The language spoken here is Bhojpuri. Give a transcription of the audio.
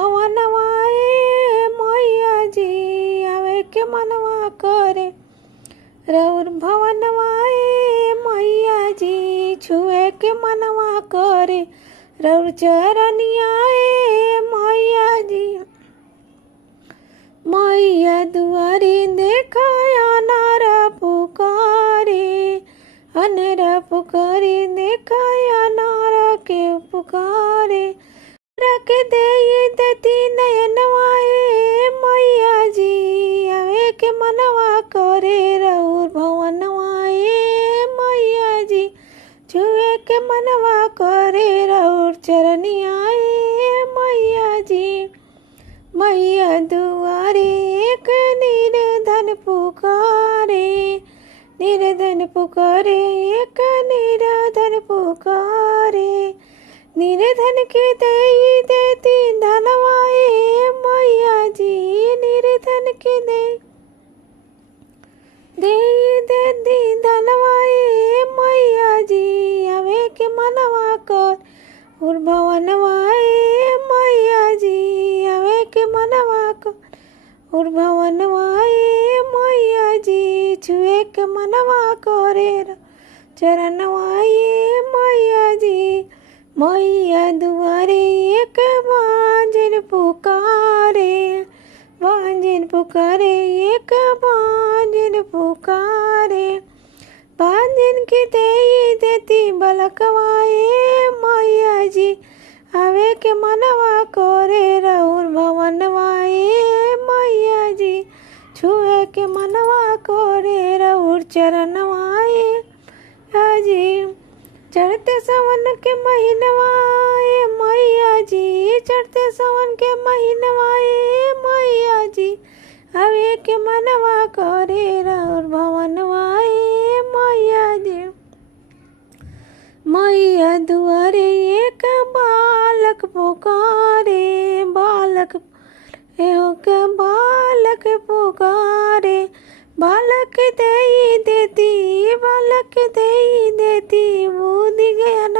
भवनवाए मैया जी आवे के मनवा करे। रौर भवनवाए मैया जी छुए के मनवा करे। रौर चरनियाए मैया जी मैया दुआरी देखाया नार पुकारे। अनर पुकारी देखाया नार के पुकारे। रख दे देती नयनवाए मैया जी आवे के मनवा करे। रौर भवनवाए मैया जी छुए के मनवा करे। रौर चरनियाए मैया जी मैया दुआरे एक निर्धन पुकारे। निर्धन पुकारे एक निर्धन पुकारे। निर्धन के दे देती धनवाए मैया जी निर्धन के दे देती धनवाए मैया जी आवे के मनवा कर। और भवनवाए मैया जी आवे के मनवा कर। और भवनवाए मैया जी छुए के मनवा करे। चरणवाए मैया जी मैया दुआरे एक बांझिन पुकारे। बांझिन पुकारे एक बांझिन पुकारे। बांझिन की देती बलकवाए मैया जी आवे के मनवा करे। रौर भवनवाए मैया जी छुए के मनवा करे। रौर चरणवाए जी चढ़ते सावन के महीनवाए मैया जी चढ़ते सावन के महीनवाए मैया जी आवे के मनवा करे। रौर भवनवाए मैया जी मैया दुआरे एक बालक पुकारे। बालक के बालक पुकारे। बालक दे देती बालक दे देती बुद्धि ज्ञान